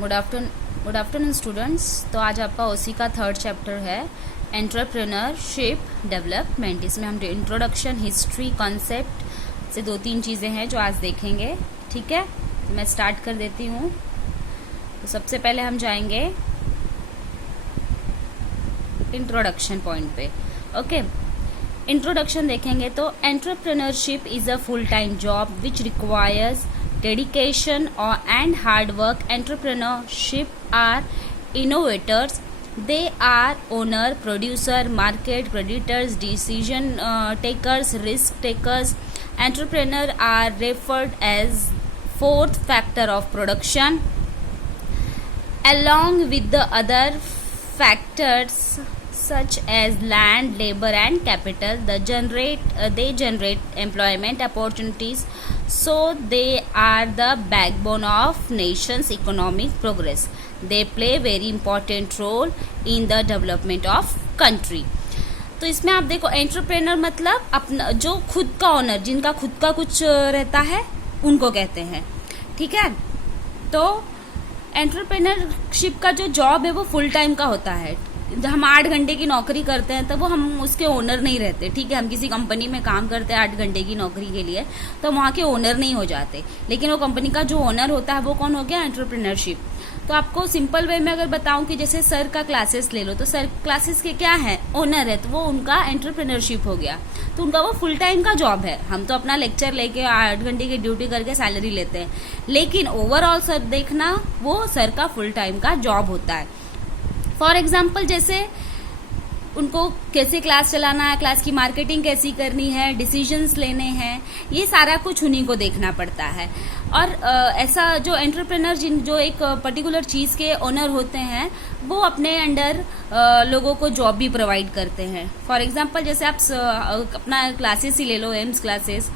Good afternoon students. तो आज आपका ओसी का थर्ड चैप्टर है एंटरप्रेन्योरशिप डेवलपमेंट। इसमें हम इंट्रोडक्शन, हिस्ट्री, कॉन्सेप्ट से 2-3 चीज़ें हैं जो आज देखेंगे। ठीक है, तो मैं स्टार्ट कर देती हूँ। तो सबसे पहले हम जाएंगे इंट्रोडक्शन पॉइंट पे। ओके, इंट्रोडक्शन देखेंगे तो entrepreneurship is a full time job which requires dedication and hard work. Entrepreneurship are innovators. They are owner, producer, market, creditors, decision takers, risk takers. Entrepreneur are referred as fourth factor of production along with the other factors such as land, labor and capital. They generate employment opportunities, so they are the backbone of nation's economic progress. They play very important role in the development of country. तो इसमें आप देखो, entrepreneur मतलब अपना जो खुद का owner, जिनका खुद का कुछ रहता है, उनको कहते हैं। ठीक है, तो एंटरप्रेनरशिप का जो जॉब है वो फुल टाइम का होता है। हम 8 घंटे की नौकरी करते हैं, तब वो हम उसके ओनर नहीं रहते। ठीक है, हम किसी कंपनी में काम करते हैं 8 घंटे की नौकरी के लिए, तो वहाँ के ओनर नहीं हो जाते। लेकिन वो कंपनी का जो ओनर होता है वो कौन हो गया? एंटरप्रेन्योरशिप। तो आपको सिंपल वे में अगर बताऊं कि जैसे सर का क्लासेस ले लो, तो सर क्लासेस के क्या है? ओनर है, तो वो उनका एंटरप्रेन्योरशिप हो गया। तो उनका वो फुल टाइम का जॉब है। हम तो अपना लेक्चर लेके 8 घंटे की ड्यूटी करके सैलरी लेते हैं, लेकिन ओवरऑल सर देखना, वो सर का फुल टाइम का जॉब होता है। फॉर एग्जाम्पल, जैसे उनको कैसे क्लास चलाना है, क्लास की मार्केटिंग कैसी करनी है, डिसीजंस लेने हैं, ये सारा कुछ उन्हीं को देखना पड़ता है। और ऐसा जो एंटरप्रेनर जो एक पर्टिकुलर चीज़ के ओनर होते हैं, वो अपने अंडर लोगों को जॉब भी प्रोवाइड करते हैं। फॉर एग्जांपल, जैसे आप अपना क्लासेस ही ले लो, एम्स क्लासेस,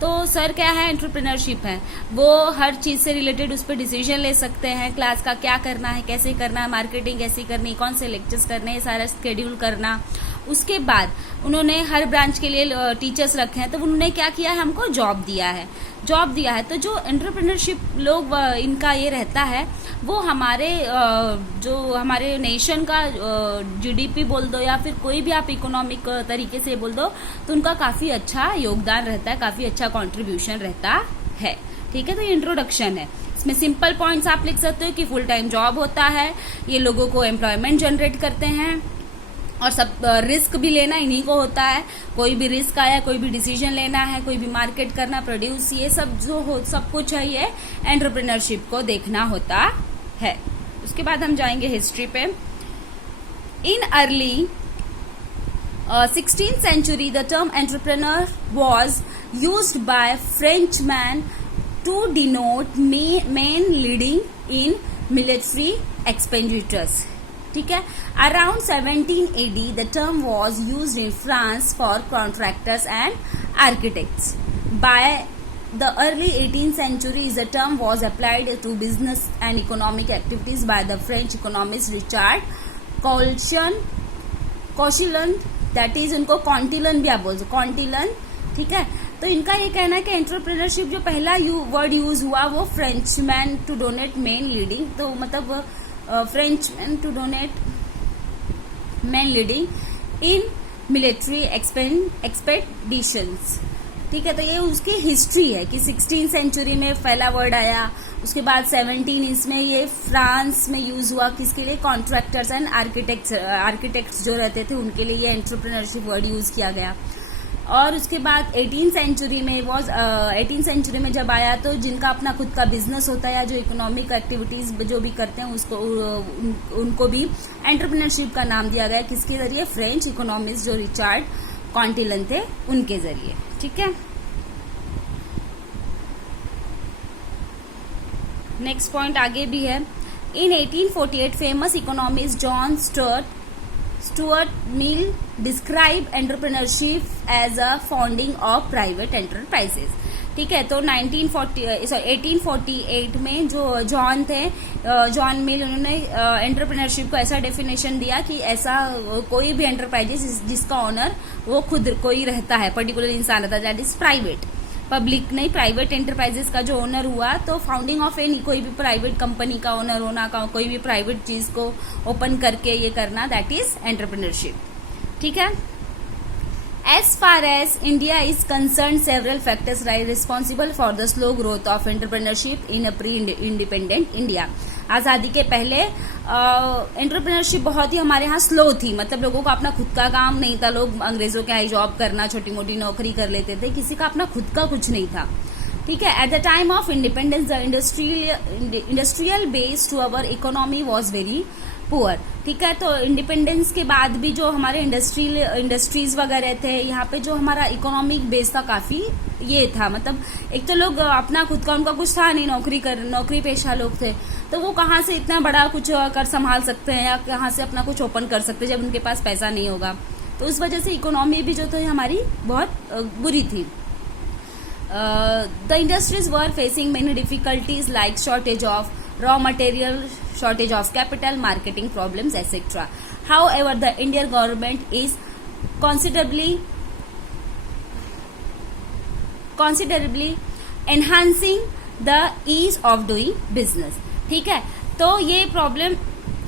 तो सर क्या है? एंटरप्रेन्योरशिप है। वो हर चीज़ से रिलेटेड उस पर डिसीजन ले सकते हैं। क्लास का क्या करना है, कैसे करना है, मार्केटिंग कैसी करनी, कौन से लेक्चर्स करने हैं, सारा स्केड्यूल करना। उसके बाद उन्होंने हर ब्रांच के लिए टीचर्स रखे हैं, तो उन्होंने क्या किया है? हमको जॉब दिया है। तो जो एंटरप्रेन्योरशिप लोग इनका ये रहता है, वो जो हमारे नेशन का जीडीपी बोल दो या फिर कोई भी आप इकोनॉमिक तरीके से बोल दो, तो उनका काफ़ी अच्छा योगदान रहता है, काफ़ी अच्छा कंट्रीब्यूशन रहता है। ठीक है, तो ये इंट्रोडक्शन है। इसमें सिंपल पॉइंट्स आप लिख सकते हो कि फुल टाइम जॉब होता है, ये लोगों को एम्प्लॉयमेंट जनरेट करते हैं, और सब रिस्क भी लेना इन्हीं को होता है। कोई भी रिस्क आया, कोई भी डिसीजन लेना है, कोई भी मार्केट करना, प्रोड्यूस, ये सब सब कुछ है, ये एंटरप्रेन्योरशिप को देखना होता है। उसके बाद हम जाएंगे हिस्ट्री पे। In early 16th century the term entrepreneur was used by Frenchmen to denote men leading in military expenditures. ठीक है, around 17 AD the term was used in France for contractors and architects. By the early 18th century the term was applied to business and economic activities by the French economist Richard Cauchelin, that is उनको कॉन्टिलन भी आप बोल सकते, कॉन्टिलन। ठीक है, तो इनका ये कहना है कि एंटरप्रेन्योरशिप जो पहला वर्ड यूज हुआ वो Frenchman to donate men leading, तो मतलब Frenchman to donate man leading in military expeditions. ठीक है, तो ये उसकी हिस्ट्री है कि 16th सेंचुरी में पहला वर्ड आया, उसके बाद 17 इसमें ये फ्रांस में यूज हुआ, किसके लिए? कॉन्ट्रैक्टर्स एंड आर्किटेक्ट्स जो रहते थे उनके लिए ये एंटरप्रेन्योरशिप वर्ड यूज किया गया। और उसके बाद 18th सेंचुरी में जब आया, तो जिनका अपना खुद का बिजनेस होता है या जो इकोनॉमिक एक्टिविटीज जो भी करते हैं उनको भी एंटरप्रेन्योरशिप का नाम दिया गया। किसके जरिए? फ्रेंच इकोनॉमिस्ट जो रिचार्ड कॉन्टिलन थे, उनके जरिए। ठीक है, नेक्स्ट पॉइंट आगे भी है। In 1848 famous economist John Stuart Mill describe entrepreneurship as a founding of private enterprises. ठीक है, तो 1848 में जो जॉन मिल, उन्होंने एंटरप्रेन्योरशिप को ऐसा डेफिनेशन दिया कि ऐसा कोई भी एंटरप्राइजेस जिसका ऑनर वो खुद कोई रहता है, पर्टिकुलर इंसान रहता है, दैट इज प्राइवेट। पब्लिक नहीं, प्राइवेट एंटरप्राइजेस का जो ओनर हुआ, तो फाउंडिंग ऑफ एनी, कोई भी प्राइवेट कंपनी का ओनर होना, कोई भी प्राइवेट चीज को ओपन करके ये करना, दैट इज एंटरप्रेन्योरशिप। ठीक है। As far as India is concerned, several factors are responsible for the slow growth of entrepreneurship in a pre-independent India. आज़ादी के पहले एंटरप्रेन्योरशिप बहुत ही हमारे यहाँ स्लो थी, मतलब लोगों का अपना खुद का काम नहीं था, लोग अंग्रेजों के यहाँ जॉब करना, छोटी मोटी नौकरी कर लेते थे, किसी का अपना खुद का कुछ नहीं था। ठीक है। At the time of independence the industrial base to our economy was very poor. ठीक है। तो इंडिपेंडेंस के बाद भी जो हमारे इंडस्ट्रीज वगैरह थे, यहाँ पे जो हमारा इकोनॉमिक बेस था काफी ये था, मतलब एक तो लोग अपना खुद का उनका कुछ था नहीं, नौकरी पेशा लोग थे, तो वो कहाँ से इतना बड़ा कुछ कर संभाल सकते हैं या कहाँ से अपना कुछ ओपन कर सकते हैं जब उनके पास पैसा नहीं होगा। तो उस वजह से इकोनॉमी भी जो थी हमारी बहुत बुरी थी। The industries were facing many difficulties like shortage of raw material, shortage of capital, marketing problems, etc. However, the Indian government is considerably enhancing the ease of doing business. ठीक है। तो ये प्रॉब्लम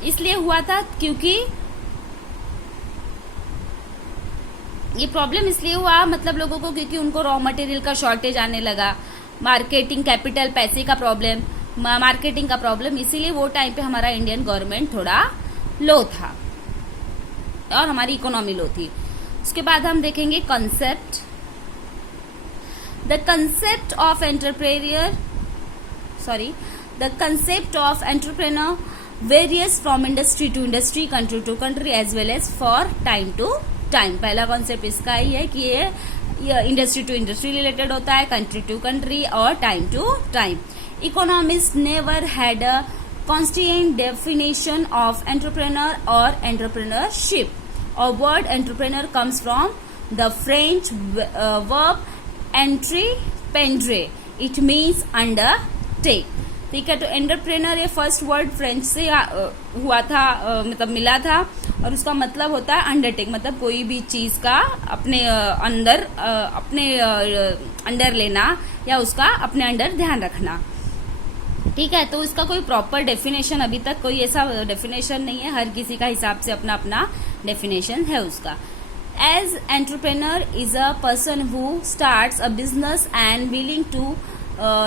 इसलिए हुआ था क्योंकि ये प्रॉब्लम इसलिए हुआ, मतलब लोगों को, क्योंकि उनको रॉ मटेरियल का शॉर्टेज आने लगा, मार्केटिंग कैपिटल, पैसे का प्रॉब्लम, मार्केटिंग का प्रॉब्लम, इसीलिए वो टाइम पे हमारा इंडियन गवर्नमेंट थोड़ा लो था और हमारी इकोनॉमी लो थी। उसके बाद हम देखेंगे concept. The concept of entrepreneur varies from industry to industry, country to country, as well as for time to time. पहला कॉन्सेप्ट इसका ही है कि ये इंडस्ट्री टू इंडस्ट्री रिलेटेड होता है, कंट्री टू कंट्री और time to time. Economists never had a constant definition of entrepreneur or entrepreneurship. A word entrepreneur comes from the French verb entreprendre. It means undertake. ठीक है। तो entrepreneur ये first word French से हुआ था, मतलब मिला था, और उसका मतलब होता है अंडरटेक, मतलब कोई भी चीज का अपने अंडर लेना या उसका अपने अंडर ध्यान रखना। ठीक है। तो इसका कोई प्रॉपर डेफिनेशन, अभी तक कोई ऐसा डेफिनेशन नहीं है, हर किसी का हिसाब से अपना अपना डेफिनेशन है उसका। As entrepreneur is a person who starts a business and willing to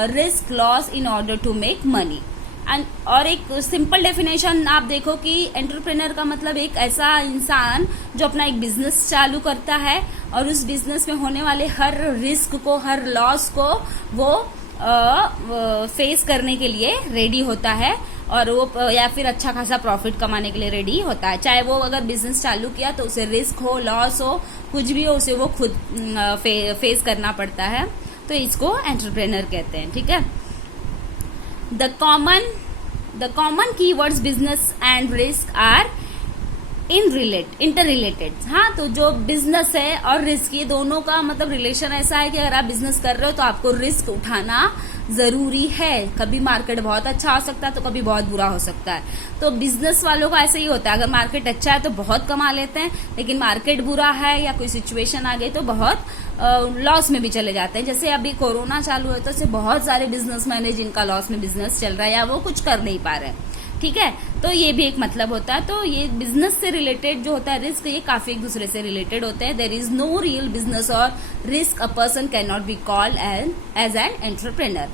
risk loss in order to make money. और एक सिंपल डेफिनेशन आप देखो कि एंटरप्रेन्योर का मतलब एक ऐसा इंसान जो अपना एक बिजनेस चालू करता है और उस बिजनेस में होने वाले हर रिस्क को, हर लॉस को वो फेस करने के लिए रेडी होता है, और वो या फिर अच्छा खासा प्रॉफिट कमाने के लिए रेडी होता है। चाहे वो अगर बिजनेस चालू किया तो उसे रिस्क हो, लॉस हो, कुछ भी हो, उसे वो खुद फेस करना पड़ता है, तो इसको एंटरप्रेन्योर कहते हैं। ठीक है। The common keywords business and risk are inter related. हाँ, तो जो बिजनेस है और रिस्क, ये दोनों का मतलब रिलेशन ऐसा है कि अगर आप बिजनेस कर रहे हो तो आपको रिस्क उठाना जरूरी है। कभी मार्केट बहुत अच्छा हो सकता है तो कभी बहुत बुरा हो सकता है। तो बिजनेस वालों का ऐसे ही होता है, अगर मार्केट अच्छा है तो बहुत कमा लेते हैं, लेकिन मार्केट बुरा है या कोई सिचुएशन आ गई तो बहुत लॉस में भी चले जाते हैं। जैसे अभी कोरोना चालू है तो ऐसे बहुत सारे बिजनेसमैन है जिनका लॉस में बिजनेस चल रहा है या वो कुछ कर नहीं पा रहे हैं। ठीक है। तो ये भी एक मतलब होता है। तो ये बिजनेस से रिलेटेड जो होता है रिस्क, ये काफी एक दूसरे से रिलेटेड होते हैं। There is no real business और risk a person can not be called as an entrepreneur.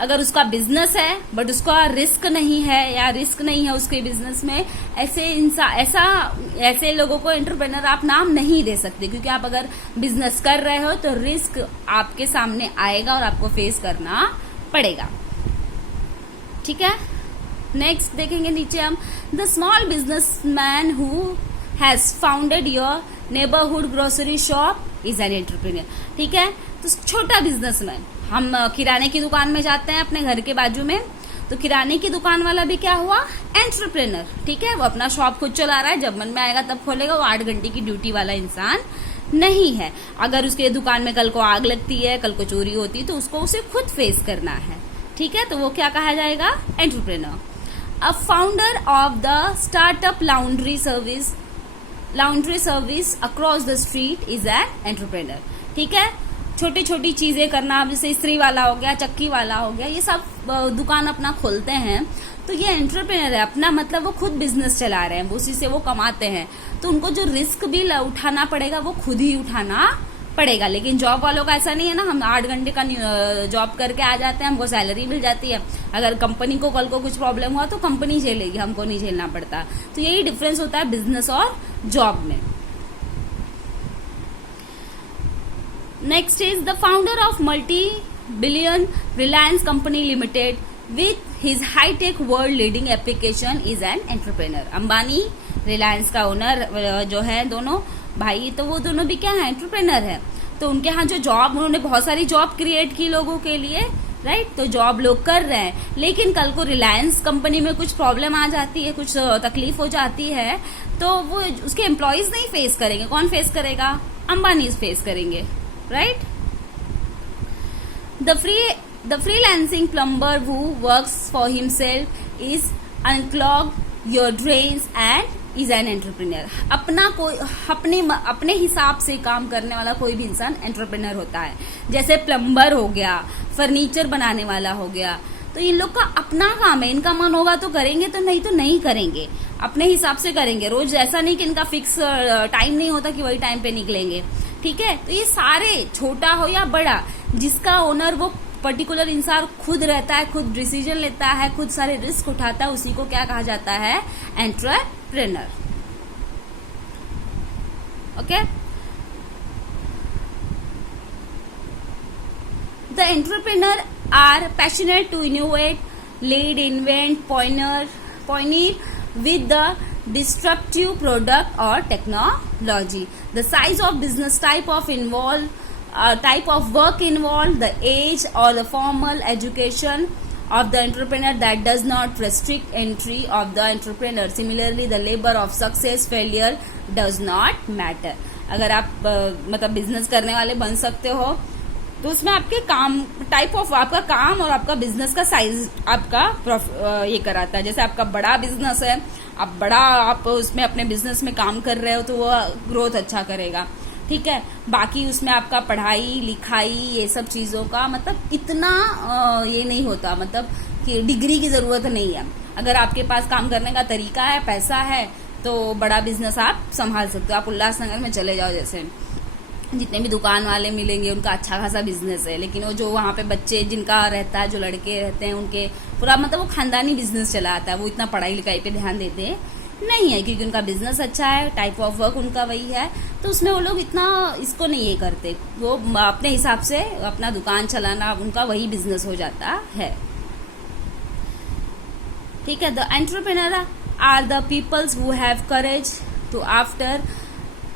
अगर उसका बिजनेस है बट उसका रिस्क नहीं है या रिस्क नहीं है उसके बिजनेस में, ऐसे लोगों को एंटरप्रेन्योर आप नाम नहीं दे सकते, क्योंकि आप अगर बिजनेस कर रहे हो तो रिस्क आपके सामने आएगा और आपको फेस करना पड़ेगा। ठीक है। नेक्स्ट देखेंगे नीचे हम, the small businessman who has founded your neighbourhood grocery shop is an entrepreneur. ठीक है। तो छोटा बिजनेसमैन, हम किराने की दुकान में जाते हैं अपने घर के बाजू में, तो किराने की दुकान वाला भी क्या हुआ, एंटरप्रेन्योर। ठीक है। वो अपना शॉप खुद चला रहा है, जब मन में आएगा तब खोलेगा, वो 8 घंटे की ड्यूटी वाला इंसान नहीं है। अगर उसके दुकान में कल को आग लगती है, कल को चोरी होती है, तो उसको उसे खुद फेस करना है। ठीक है। तो वो क्या कहा जाएगा, entrepreneur. A founder of the startup laundry service across the street is an entrepreneur. ठीक है। छोटी छोटी चीजें करना, जैसे इस्त्री वाला हो गया, चक्की वाला हो गया, ये सब दुकान अपना खोलते हैं, तो ये एंटरप्रेन्योर है अपना, मतलब वो खुद बिजनेस चला रहे हैं, उसी से वो कमाते हैं, तो उनको जो रिस्क भी उठाना पड़ेगा वो खुद ही उठाना पड़ेगा। लेकिन जॉब वालों का ऐसा नहीं है ना, हम 8 घंटे का जॉब करके आ जाते हैं, हमको सैलरी मिल जाती है, अगर कंपनी को कल को कुछ प्रॉब्लम हुआ तो कंपनी झेलेगी, हमको नहीं झेलना पड़ता। तो यही डिफरेंस होता है बिजनेस और जॉब में। Next is the founder of multibillion Reliance company limited with his hightech world leading application is an entrepreneur. Ambani Reliance का ओनर जो है, दोनों भाई, तो वो दोनों भी क्या है, एंटरप्रेन्योर है। तो उनके यहाँ जो जॉब, उन्होंने बहुत सारी जॉब क्रिएट की लोगों के लिए, राइट, तो जॉब लोग कर रहे हैं, लेकिन कल को रिलायंस कंपनी में कुछ प्रॉब्लम आ जाती है, कुछ तकलीफ हो जाती है, तो वो उसके एम्प्लॉयज नहीं फेस करेंगे, कौन फेस करेगा, अंबानी फेस करेंगे, right. The freelancing plumber who works for himself is unclog your drains and is an entrepreneur. अपने हिसाब से काम करने वाला कोई भी इंसान एंटरप्रेन्योर होता है। जैसे प्लम्बर हो गया, फर्नीचर बनाने वाला हो गया, तो इन लोग का अपना काम है, इनका मन होगा तो करेंगे, तो नहीं करेंगे, अपने हिसाब से करेंगे। रोज ऐसा नहीं कि इनका फिक्स टाइम नहीं होता कि वही टाइम पे निकलेंगे, ठीक है। तो ये सारे, छोटा हो या बड़ा, जिसका ओनर वो पर्टिकुलर इंसान खुद रहता है, खुद डिसीजन लेता है, खुद सारे रिस्क उठाता है, उसी को क्या कहा जाता है, entrepreneur. Okay. The entrepreneur are passionate to innovate, lead, invent, pioneer with the disruptive product or technology. The size of business, type of work involved, the age or the formal education of the entrepreneur that does not restrict entry of the entrepreneur. Similarly, the labor of success, failure does not matter. अगर आप मतलब business करने वाले बन सकते हो, तो उसमें आपके काम, टाइप ऑफ आपका काम और आपका बिजनेस का साइज आपका ये कराता है। जैसे आपका बड़ा बिजनेस है, आप उसमें अपने बिजनेस में काम कर रहे हो, तो वो ग्रोथ अच्छा करेगा, ठीक है। बाकी उसमें आपका पढ़ाई लिखाई ये सब चीजों का मतलब इतना ये नहीं होता, मतलब कि डिग्री की जरूरत नहीं है। अगर आपके पास काम करने का तरीका है, पैसा है, तो बड़ा बिजनेस आप संभाल सकते हो। आप उल्लासनगर में चले जाओ, जैसे जितने भी दुकान वाले मिलेंगे उनका अच्छा खासा बिजनेस है, लेकिन वो जो वहाँ पे बच्चे जिनका रहता है, जो लड़के रहते हैं, उनके पूरा मतलब वो खानदानी बिजनेस चलाता है, वो इतना पढ़ाई लिखाई पे ध्यान देते नहीं है, क्योंकि उनका बिजनेस अच्छा है, टाइप ऑफ वर्क उनका वही है, तो उसमें वो लोग इतना इसको नहीं ये करते, वो अपने हिसाब से अपना दुकान चलाना उनका वही बिजनेस हो जाता है, ठीक है। The entrepreneur are the peoples who have courage to after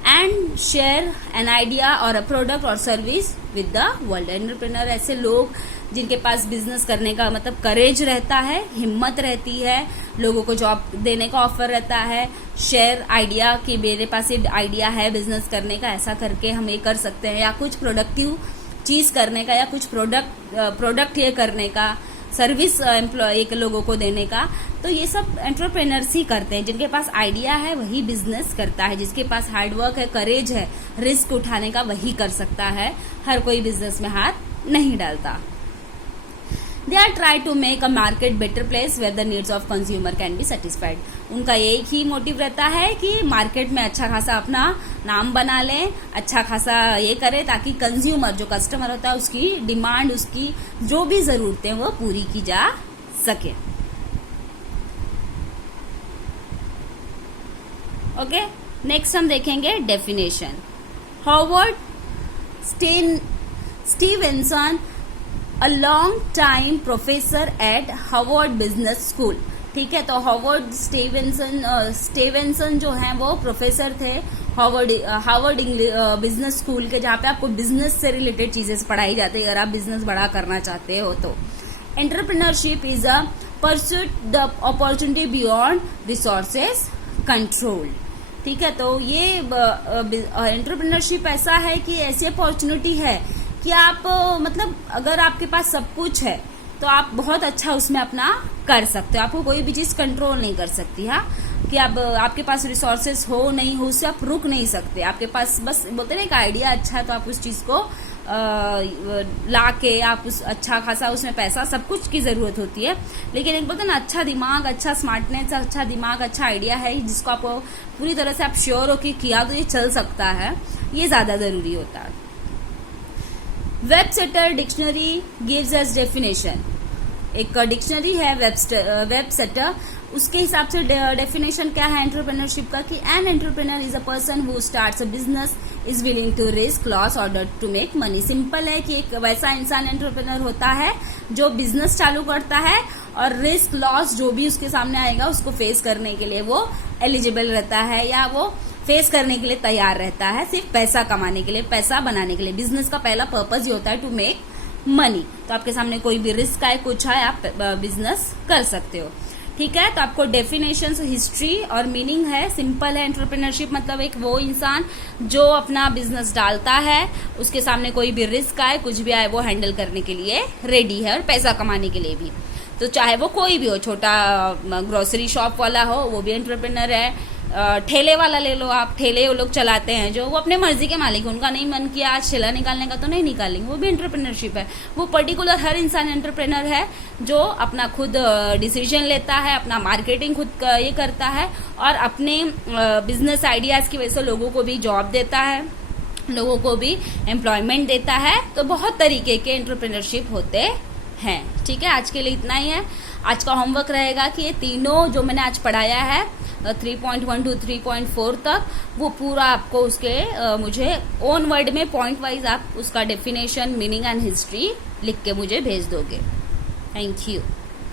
and share an idea और अ प्रोडक्ट और service with the world. Entrepreneur ऐसे लोग जिनके पास बिजनेस करने का मतलब करेज रहता है, हिम्मत रहती है, लोगों को जॉब देने का ऑफर रहता है, शेयर आइडिया कि मेरे पास ये आइडिया है बिजनेस करने का, ऐसा करके हम ये कर सकते हैं, या कुछ प्रोडक्टिव चीज करने का, या कुछ प्रोडक्ट ये करने का, सर्विस एम्प्लॉय के लोगों को देने का। तो ये सब एंटरप्रेन्योर्स ही करते हैं। जिनके पास आइडिया है वही बिजनेस करता है, जिसके पास हार्डवर्क है, करेज है, रिस्क उठाने का, वही कर सकता है। हर कोई बिजनेस में हाथ नहीं डालता। They are try to make a market better place where the needs of consumer can be satisfied. उनका एक ही मोटिव रहता है कि मार्केट में अच्छा खासा अपना नाम बना लें, अच्छा खासा ये करें, ताकि कंज्यूमर जो कस्टमर होता है उसकी डिमांड, उसकी जो भी जरूरतें वो पूरी की जा सके। ओके, नेक्स्ट हम देखेंगे definition. Howard Stevenson, a long time professor at Harvard business school, ठीक है। तो हार्वर्ड स्टीवेंसन जो है वो प्रोफेसर थे हार्वर्ड बिजनेस स्कूल के, जहाँ पे आपको बिजनेस से रिलेटेड चीजें पढ़ाई जाती है अगर आप बिजनेस बड़ा करना चाहते हो तो। Entrepreneurship is a pursuit the opportunity beyond resources control, ठीक है। तो ये एंटरप्रेन्योरशिप ऐसा है कि ऐसी अपॉर्चुनिटी है कि आप मतलब अगर आपके पास सब कुछ है तो आप बहुत अच्छा उसमें अपना कर सकते हो, आपको कोई भी चीज कंट्रोल नहीं कर सकती। हाँ, कि आपके पास रिसोर्सेस हो नहीं हो उससे आप रुक नहीं सकते, आपके पास बस बोलते ना एक आइडिया अच्छा है तो आप उस चीज को ला के आप उस अच्छा खासा उसमें पैसा सब कुछ की जरूरत होती है, लेकिन एक बोलते हैं ना अच्छा दिमाग, अच्छा स्मार्टनेस, अच्छा दिमाग, अच्छा आइडिया है जिसको आप पूरी तरह से आप श्योर हो कि किया तो ये चल सकता है, ये ज्यादा जरूरी होता है। वेबसेटर डिक्शनरी गिव्स अस डेफिनेशन। एक डिक्शनरी है वेबसेटर, उसके हिसाब से डेफिनेशन क्या है एंटरप्रेन्योरशिप का कि an entrepreneur is a person who starts a business is willing to risk loss order to make money. Simple है कि एक वैसा इंसान एंटरप्रेन्योर होता है जो बिजनेस चालू करता है और रिस्क लॉस जो भी उसके सामने आएगा उसको फेस करने के लिए वो एलिजिबल रहता है या वो फेस करने के लिए तैयार रहता है, सिर्फ पैसा कमाने के लिए, पैसा बनाने के लिए। बिजनेस का पहला पर्पज ये होता है टू मेक मनी। तो आपके सामने कोई भी रिस्क आए कुछ आए आप बिजनेस कर सकते हो, ठीक है। तो आपको डेफिनेशन, हिस्ट्री और मीनिंग है, सिंपल है। एंटरप्रेन्योरशिप मतलब एक वो इंसान जो अपना बिजनेस डालता है, उसके सामने कोई भी रिस्क आए कुछ भी आए वो हैंडल करने के लिए रेडी है और पैसा कमाने के लिए भी। तो चाहे वो कोई भी हो, छोटा ग्रोसरी शॉप वाला हो वो भी एंटरप्रेन्योर है, ठेले वाला ले लो आप, ठेले वो लोग चलाते हैं जो वो अपने मर्जी के मालिक, उनका नहीं मन किया आज ठेला निकालने का तो नहीं निकालेंगे, वो भी एंटरप्रेन्योरशिप है। वो पर्टिकुलर हर इंसान एंटरप्रेन्योर है जो अपना खुद डिसीजन लेता है, अपना मार्केटिंग खुद ये करता है और अपने बिजनेस आइडियाज की वजह से लोगों को भी जॉब देता है, लोगों को भी एम्प्लॉयमेंट देता है। तो बहुत तरीके के एंटरप्रेन्योरशिप होते हैं, ठीक है। आज के लिए इतना ही है। आज का होमवर्क रहेगा कि ये तीनों जो मैंने आज पढ़ाया है 3.1 to 3.4 तक, वो पूरा आपको उसके मुझे ओन वर्ड में पॉइंट वाइज आप उसका डेफिनेशन, मीनिंग एंड हिस्ट्री लिख के मुझे भेज दोगे। Thank you.